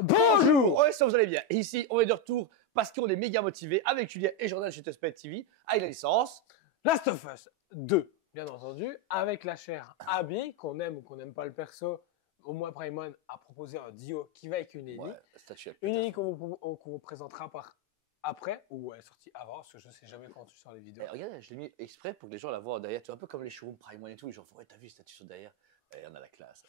Bonjour, on espère que vous allez bien. Et ici, on est de retour parce qu'on est méga motivés avec Julien et Jordan chez Tesped TV avec la licence Last of Us 2, bien entendu, avec la chère Abby, qu'on aime ou qu'on n'aime pas le perso. Au moins, Primon a proposé un duo qui va avec une Ellie. Ouais, statue Une Ellie qu'on vous présentera après, ou elle est sortie avant, parce que je ne sais jamais quand tu sors les vidéos. Regarde, je l'ai mis exprès pour que les gens la voient derrière. Tu vois, un peu comme les showrooms Prime One et tout. Les gens font, ouais, t'as vu, statue sur derrière. Et on a la classe.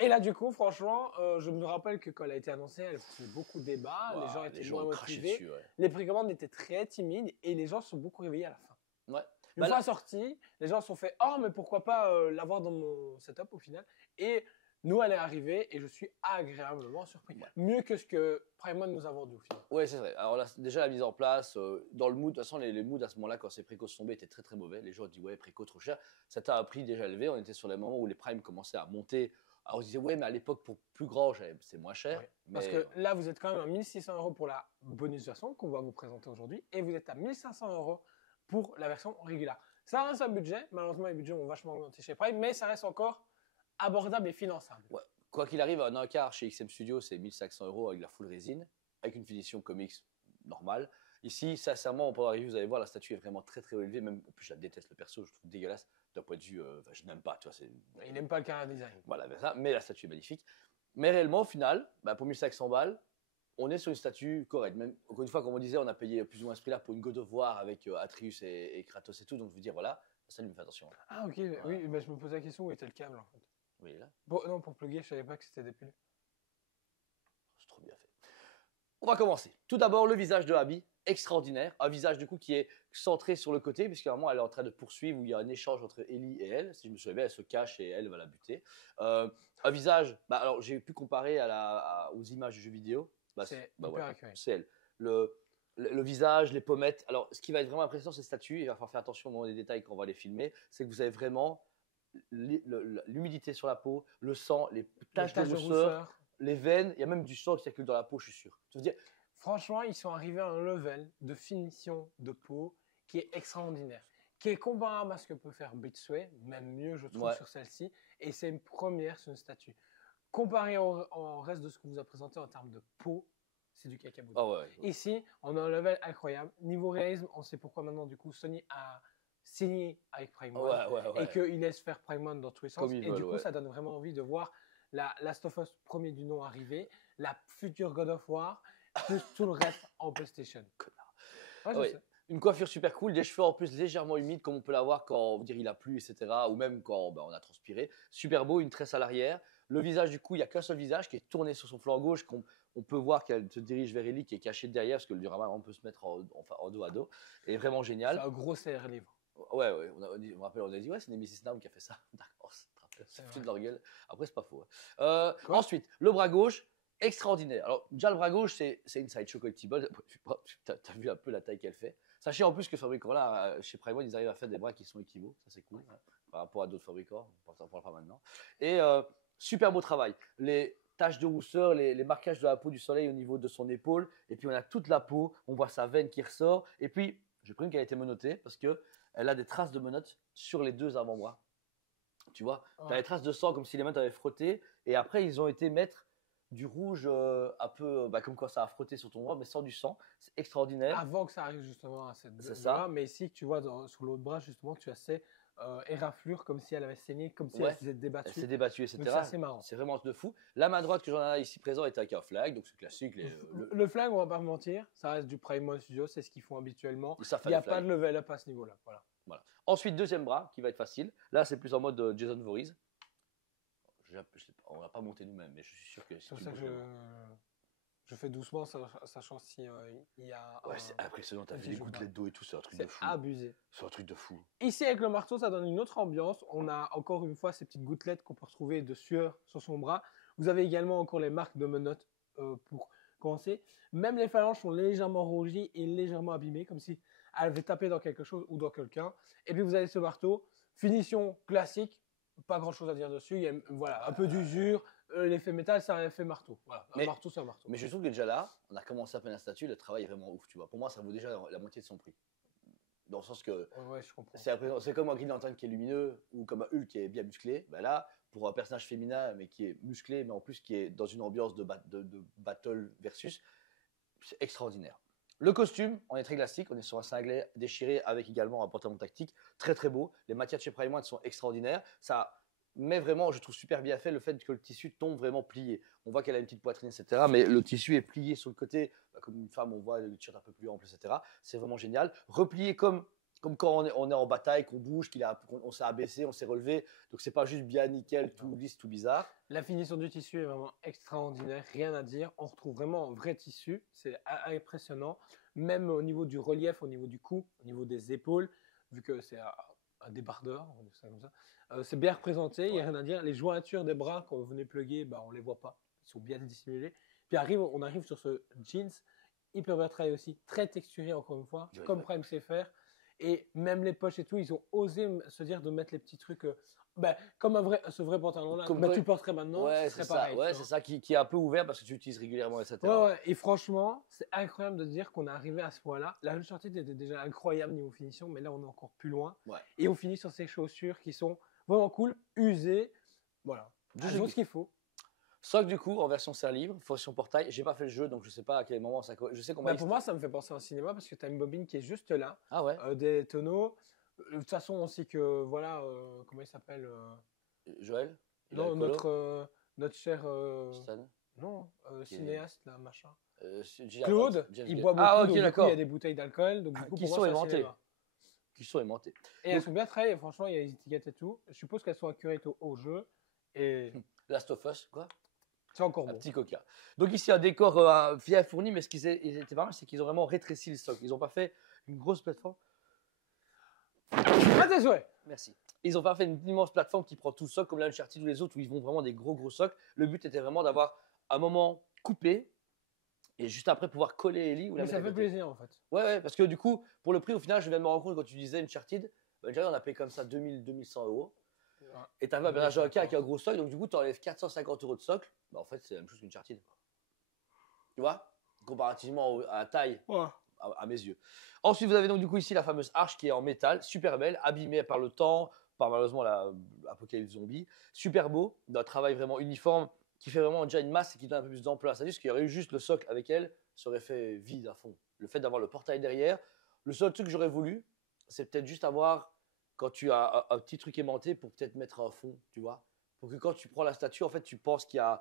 Et là, du coup, franchement, je me rappelle que quand elle a été annoncée, elle faisait beaucoup de débats, les gens étaient moins motivés, dessus, ouais. les précommandes étaient très timides et les gens se sont beaucoup réveillés à la fin. Ouais. Une fois sortie, les gens se sont fait « Oh, mais pourquoi pas l'avoir dans mon setup au final ?» Et nous, elle est arrivée et je suis agréablement surpris. Ouais. Mieux que ce que Prime One nous a vendu au final. Ouais, c'est vrai. Alors là, déjà la mise en place, dans le mood, de toute façon, les moods à ce moment-là, quand ces précos sont tombés, étaient très très mauvais. Les gens ont dit, ouais, préco trop cher. Ça t'a un prix déjà élevé. On était sur les moments où les primes commençaient à monter. Alors on se disait, ouais, mais à l'époque, pour plus grand, c'est moins cher. Ouais. Mais... Parce que là, vous êtes quand même à 1 600 € pour la bonus version qu'on va vous présenter aujourd'hui. Et vous êtes à 1 500 € pour la version régulière. Ça reste un budget. Malheureusement, les budgets ont vachement augmenté chez Prime, mais ça reste encore abordable et finançable. Ouais. Quoi qu'il arrive, un encart chez XM Studio, c'est 1 500 € avec la full résine, avec une finition comics normale. Ici, sincèrement, on peut arriver, vous allez voir, la statue est vraiment très très élevée. Même, en plus, je la déteste, le perso, je trouve dégueulasse d'un point de vue. Je n'aime pas, tu vois. Il n'aime pas le carré design. Voilà, mais la statue est magnifique. Mais réellement, au final, pour 1 500 balles, on est sur une statue correcte. Même, encore une fois, comme on disait, on a payé plus ou moins ce prix-là pour une God of War avec Atreus et Kratos et tout. Donc, je veux dire, voilà, ça lui fait attention. Ah, ok, voilà. Oui, mais je me posais la question où était le câble en fait. Oui, là. Bon, non, pour plugger, je savais pas que c'était des piles. C'est trop bien fait. On va commencer. Tout d'abord, le visage de Abby, extraordinaire. Un visage du coup qui est centré sur le côté, puisque vraiment elle est en train de poursuivre, où il y a un échange entre Ellie et elle. Si je me souviens bien, elle se cache et elle va la buter. Un visage, alors j'ai pu comparer aux images du jeu vidéo. C'est hyper accurate. C'est elle. Le visage, les pommettes. Alors, ce qui va être vraiment impressionnant, ces statues, il va falloir faire attention au moment des détails quand on va les filmer, c'est que vous avez vraiment l'humidité sur la peau, le sang, les taches de rousseur. Les veines, il y a même du sang qui circule dans la peau, je suis sûr. Je veux dire, franchement, ils sont arrivés à un level de finition de peau qui est extraordinaire, qui est comparable à ce que peut faire Bitsway, même mieux, je trouve, sur celle-ci. Et c'est une première sur une statue. Comparé au reste de ce qu'on vous a présenté en termes de peau, c'est du cacaboudin. Oh ouais. Ici, on a un level incroyable. Niveau réalisme, on sait pourquoi maintenant, du coup, Sony a signé avec Prime One et qu'il laisse faire Prime One dans tous les sens. Et du coup, ça donne vraiment envie de voir la Last of Us premier du nom arriver, la future God of War, plus tout le reste en PlayStation. Ouais, je sais. Une coiffure super cool, des cheveux en plus légèrement humides comme on peut l'avoir quand on dirait il a plu, etc. Ou même quand on a transpiré. Super beau, une tresse à l'arrière. Le visage du coup, il n'y a qu'un seul visage qui est tourné sur son flanc gauche, qu'on peut voir qu'elle se dirige vers Ellie qui est cachée derrière parce que le diorama on peut se mettre en dos à dos. Et vraiment génial. C'est un gros serre-livre. Ouais, on me rappelle, on a dit ouais, c'est Nemesis Now qui a fait ça. D'accord, c'est foutu de leur gueule. Après, c'est pas faux. Ensuite, le bras gauche, extraordinaire. Alors, déjà, le bras gauche, c'est une sideshow collectible. T'as vu un peu la taille qu'elle fait. Sachez en plus que fabricants-là, chez Prime One, ils arrivent à faire des bras qui sont équivaux. Ça, c'est cool. Par rapport à d'autres fabricants. On ne parle pas maintenant. Et super beau travail. Les taches de rousseur, les marquages de la peau du soleil au niveau de son épaule. Et puis, on a toute la peau. On voit sa veine qui ressort. Et puis, je présume qu'elle a été menottée parce que elle a des traces de menottes sur les deux avant-bras. Tu vois, tu as des traces de sang comme si les mains t'avaient frotté. Et après, ils ont été mettre du rouge un peu comme quand ça a frotté sur ton bras, mais sans du sang. C'est extraordinaire. Avant que ça arrive justement à cette c'est ça. Mais ici, tu vois, sur l'autre bras, justement, tu as ces éraflures comme si elle avait saigné, comme si elle s'était débattue. Elle s'est débattue, etc. C'est assez marrant. C'est vraiment de fou. La main droite que j'en ai ici présent est avec un flag, donc c'est classique. Le flag, on va pas mentir, ça reste du Prime One Studio, c'est ce qu'ils font habituellement. Il n'y a pas de level up à ce niveau-là. Voilà. Ensuite, deuxième bras qui va être facile. Là, c'est plus en mode Jason Voorhees. On l'a pas monté nous-mêmes, mais je suis sûr que c'est pour ça que je fais doucement, sachant si il y a. Ouais, c'est impressionnant. T'as vu les gouttelettes d'eau et tout, c'est un truc de fou. C'est abusé. C'est un truc de fou. Ici, avec le marteau, ça donne une autre ambiance. On a encore une fois ces petites gouttelettes qu'on peut retrouver de sueur sur son bras. Vous avez également encore les marques de menottes pour commencer. Même les phalanges sont légèrement rougies et légèrement abîmées, comme si elle avait tapé dans quelque chose ou dans quelqu'un. Et puis vous avez ce marteau, finition classique. Pas grand chose à dire dessus. Il y a un peu d'usure. L'effet métal, c'est un effet marteau. Voilà. Un marteau, c'est un marteau. Mais je trouve que déjà là, on a commencé à peine la statue, le travail est vraiment ouf. Tu vois. Pour moi, ça vaut déjà la moitié de son prix. Dans le sens que Ouais, je comprends. c'est comme un Green Lantern qui est lumineux ou comme un Hulk qui est bien musclé. Ben là, pour un personnage féminin, mais qui est musclé, mais en plus qui est dans une ambiance de battle versus, c'est extraordinaire. Le costume, on est très classique, on est sur un singlet déchiré avec également un pantalon tactique, très très beau. Les matières de chez Prime One sont extraordinaires. Ça met vraiment, je trouve super bien fait le fait que le tissu tombe vraiment plié. On voit qu'elle a une petite poitrine, etc. Mais le tissu est plié sur le côté, comme une femme, on voit le t-shirt un peu plus ample, etc. C'est vraiment génial. Replié comme quand on est en bataille, qu'on bouge, qu'on s'est abaissé, on s'est relevé. Donc c'est pas juste bien nickel, tout lisse, tout bizarre. La finition du tissu est vraiment extraordinaire, rien à dire. On retrouve vraiment un vrai tissu, c'est impressionnant. Même au niveau du relief, au niveau du cou, au niveau des épaules, vu que c'est un débardeur, on dit ça comme ça. C'est bien représenté, il n'y a rien à dire. Les jointures des bras, quand vous venez plugger, bah, on ne les voit pas. Ils sont bien dissimulés. Puis on arrive sur ce jeans, hyper bien travaillé aussi, très texturé encore une fois, Ouais, comme ouais. Prime sait faire. Et même les poches et tout, ils ont osé se dire de mettre les petits trucs, comme ce vrai pantalon-là. Comme Bah, vrai- tu porterais maintenant, Ouais, ce c'est serait ça. pareil. Ouais, Tu c'est vois. ça qui est un peu ouvert parce que tu l'utilises régulièrement, etc. Ouais, ouais. Et franchement, c'est incroyable de dire qu'on est arrivé à ce point-là. La Uncharted était déjà incroyable niveau finition, mais là, on est encore plus loin. Ouais. Et on finit sur ces chaussures qui sont vraiment cool, usées. Voilà. Du Elles jeu ont de- ce qu'il faut. Sock du coup en version serre libre, version portail. J'ai pas fait le jeu donc je sais pas à quel moment ça. Je sais qu'on m'a Bah, pour moi, ça me fait penser au cinéma parce que tu as une bobine qui est juste là, Ah ouais. des tonneaux. De toute façon, on sait que, voilà, comment il s'appelle Joël. Il a non, le colo. notre cher Stan. non, Qui est- cinéaste, là, macin. James Claude, James il Gunn. boit beaucoup, Ah ok donc du coup, il y d'accord. a des bouteilles d'alcool. Donc du coup, Qui pour sont moi, c'est un aimantés. cinéma. Qui sont aimantés. Et Donc, elles sont bien travaillées, franchement, il y a les étiquettes et tout. Je suppose qu'elles sont accurate au jeu. Et Last of Us quoi. c'est encore Un bon. petit coca. Donc ici un décor bien fourni, mais ils étaient pas mal, c'est qu'ils ont vraiment rétréci le stock. Ils ont pas fait une grosse plateforme. Ah, désolé. Merci. Ils ont pas fait une immense plateforme qui prend tout le socle comme la Uncharted ou les autres où ils vont vraiment des gros socles. Le but était vraiment d'avoir un moment coupé et juste après pouvoir coller Ellie ou la Mais mettre ça à fait côté. plaisir, en fait. Ouais, parce que du coup, pour le prix, au final, je viens de me rendre compte quand tu disais Uncharted, déjà on a payé comme ça 2100 euros. Et tu arrives à ménager un cas avec un gros socle, donc du coup, tu enlèves 450 euros de socle. Bah, en fait, c'est la même chose qu'Uncharted. Tu vois, comparativement à la taille, Ouais. à mes yeux. Ensuite, vous avez donc du coup ici la fameuse arche qui est en métal, super belle, abîmée par le temps, par malheureusement l'apocalypse zombie. Super beau, d'un travail vraiment uniforme qui fait vraiment déjà une masse et qui donne un peu plus d'ampleur. C'est-à-dire qu'il y aurait eu juste le socle avec elle, ça aurait fait vide à fond. Le fait d'avoir le portail derrière, le seul truc que j'aurais voulu, c'est peut-être juste avoir, quand tu as un petit truc aimanté, pour peut-être mettre un fond, tu vois. Pour que quand tu prends la statue, en fait, tu penses qu'il y a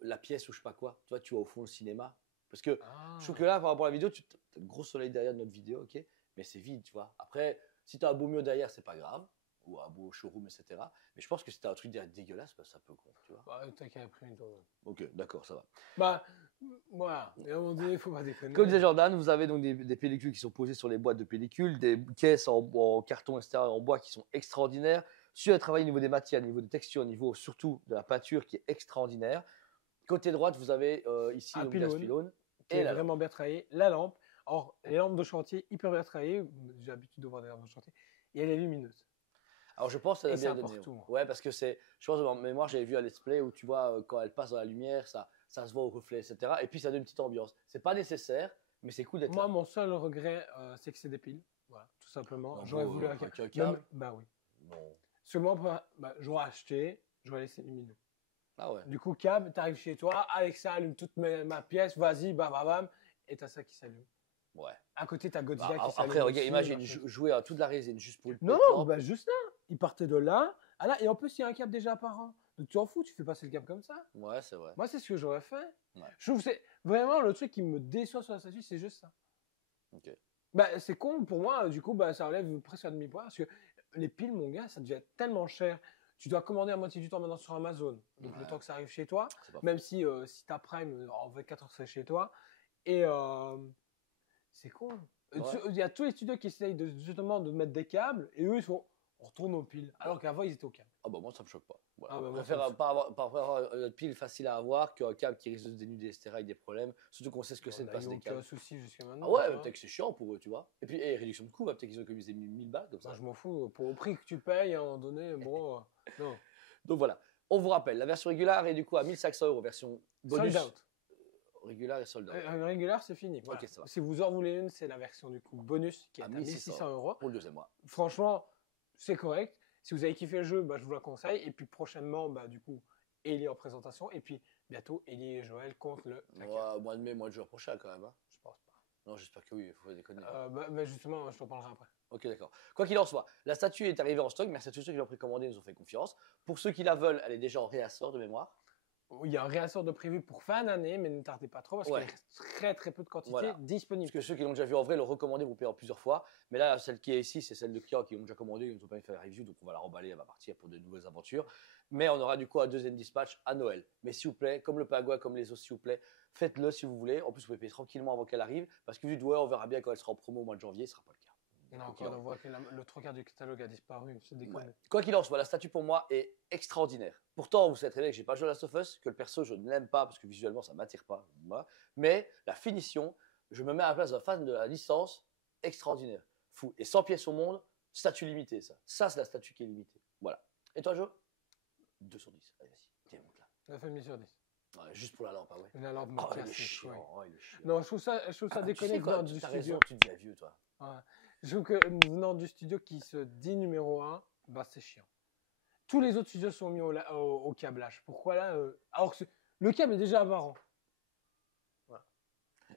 la pièce ou je sais pas quoi. Tu vois, tu vois au fond le cinéma. Parce que Ah. je trouve que là, par rapport à la vidéo, tu as le gros soleil derrière de notre vidéo, ok, mais c'est vide, tu vois. Après, si tu as un beau mur derrière, c'est pas grave, ou un beau showroom, etc. Mais je pense que si tu as un truc dégueulasse, bah, ça peut con, tu vois. Bah, t'as qu'à imprimer toi. Ok, d'accord, ça va. Bah, voilà. Et à un moment donné, il faut pas déconner. Comme disait Jordan, vous avez donc des pellicules qui sont posées sur les boîtes de pellicules, des caisses en carton, etc., en bois qui sont extraordinaires. Sur le travail au niveau des matières, au niveau des textures, au niveau surtout de la peinture qui est extraordinaire. Côté droite, vous avez ici Un donc, gaz pylône. pylône. Qui est vraiment bien travaillé. La lampe. Or, les lampes de chantier, hyper bien travaillées. J'ai l'habitude de voir des lampes de chantier. Et elle est lumineuse. Alors je pense que ça Et a bien ça donné. apporte tout. Ouais, parce que c'est, je pense en mémoire, j'avais vu un let's play où tu vois quand elle passe dans la lumière, ça se voit au reflet, etc. Et puis ça donne une petite ambiance. C'est pas nécessaire, mais c'est cool d'être Moi, là. mon seul regret, c'est que c'est des piles. Voilà, tout simplement. Non, J'aurais bon, voulu avec un même- câble. Bah oui. Non. Parce que moi, j'aurais acheté, j'aurais laissé lumineux. Ah ouais. Du coup, câble, t'arrives chez toi, Alexa allume toute ma pièce, vas-y, bam, bam, bam, et t'as ça qui s'allume. Ouais. À côté, t'as Bah, Godzilla qui s'allume. après, regarde, aussi, imagine machin. jouer à toute la résine juste pour une Non, petite non, lampe. bah juste là. Il partait de là à là, et en plus, il y a un câble déjà apparent. Donc tu t'en fous, tu fais passer le câble comme ça. Ouais, c'est vrai. Moi, c'est ce que j'aurais fait. Ouais. Je trouve que c'est vraiment le truc qui me déçoit sur la statue, c'est juste ça. Ok. Bah, c'est con pour moi, du coup, bah, ça relève presque à demi-point parce que les piles, mon gars, ça devient tellement cher. Tu dois commander à moitié du temps maintenant sur Amazon. Donc, le Ouais. temps que ça arrive chez toi, C'est pas même faux. si tu as Prime, en 24 heures, c'est chez toi. Et c'est con. Ouais. Il y a tous les studios qui essayent justement de mettre des câbles et eux, ils font on retourne aux piles. Alors qu'avant, ils étaient au câble. Ah bah moi ça me choque pas. Voilà. Ah bah, Je moi, préfère ça me pas avoir une pile facile à avoir qu'un câble qui risque de se dénuder, etc. avec des problèmes. Surtout qu'on sait ce que c'est de On a passer eu des aucun câbles. souci jusqu'à maintenant. Ah ouais, tu vois. peut-être que c'est chiant pour eux, tu vois. Et puis, réduction de coût, peut-être qu'ils ont économisé 1000 balles comme ça. Moi, je m'en fous. Pour le prix que tu payes, à un moment donné, bon, non. Donc voilà. On vous rappelle, la version régulière est du coup à 1500 euros, version bonus. Sold out. Régulière et sold out. Régulière, c'est fini. Voilà. Ok, ça va. Si vous en voulez une, c'est la version du coup bonus qui est à 1600 € pour le deuxième mois. Franchement, c'est correct. Si vous avez kiffé le jeu, je vous la conseille. Et puis prochainement, du coup, Ellie en présentation. Et puis bientôt, Ellie et Joël contre le Dakar. Mois de mai, mois de juin prochain quand même. Hein. Je pense pas. Non, j'espère que oui, il faut pas déconner. Justement, je t'en parlerai après. Ok, d'accord. Quoi qu'il en soit, la statue est arrivée en stock. Merci à tous ceux qui l'ont précommandé, nous ont fait confiance. Pour ceux qui la veulent, elle est déjà en réassort de mémoire. Il y a un réassort de prévu pour fin d'année, mais ne tardez pas trop parce qu'il reste très très peu de quantité disponible. Parce que ceux qui l'ont déjà vu en vrai l'ont recommandé, vous payer en plusieurs fois. Mais là, celle qui est ici, c'est celle de clients qui l'ont déjà commandé, ils nous ont pas fait la review, donc on va la remballer, elle va partir pour de nouvelles aventures. Mais on aura du coup un deuxième dispatch à Noël. Mais s'il vous plaît, comme le Pagua, comme les autres, s'il vous plaît, faites-le si vous voulez. En plus, vous pouvez payer tranquillement avant qu'elle arrive, parce que vu de on verra bien quand elle sera en promo au mois de janvier, ce sera pas le cas. Non, quand on voit que le 3/4 du catalogue a disparu, c'est déconné. Ouais. Quoi qu'il en soit, la statue pour moi est extraordinaire. Pourtant, vous savez très bien que j'ai pas joué à Last of Us, que le perso je ne l'aime pas parce que visuellement ça m'attire pas. Moi. Mais la finition, je me mets à la place d'un fan de la licence, extraordinaire. Fou. Et 100 pièces au monde, statue limitée ça. Ça c'est la statue qui est limitée. Voilà. Et toi, Joe 2 sur 10. Allez, vas-y. Tiens, monte là. Ça fait 10 sur 10. Ouais, juste pour la lampe, ouais. La lampe il est chiant. oui. Il est chiant. Non, je trouve ça déconné venant du T'as studio. raison, tu deviens vieux, toi. Ouais. Je trouve que venant du studio qui se dit numéro 1, c'est chiant. Tous les autres studios sont mis au câblage. Pourquoi là alors que le câble est déjà apparent. Voilà.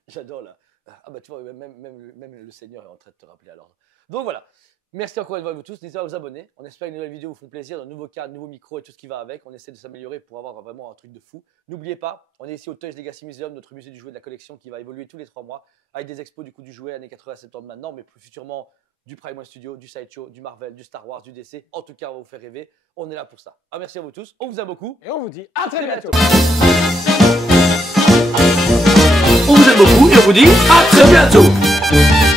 J'adore là. Ah tu vois, même le Seigneur est en train de te rappeler à l'ordre. Donc voilà. Merci encore une fois à vous tous. N'hésitez pas à vous abonner. On espère que les nouvelles vidéos vous font plaisir. Un nouveau cadre, un nouveau micro et tout ce qui va avec. On essaie de s'améliorer pour avoir vraiment un truc de fou. N'oubliez pas, on est ici au Toys Legacy Museum, notre musée du jouet de la collection qui va évoluer tous les 3 mois avec des expos du coup du jouet années 80-70 maintenant, mais plus futurement du Prime One Studio, du Sideshow, du Marvel, du Star Wars, du DC. En tout cas, on va vous faire rêver. On est là pour ça. Merci à vous tous. On vous aime beaucoup. Et on vous dit à très bientôt. On vous aime beaucoup et on vous dit à très bientôt.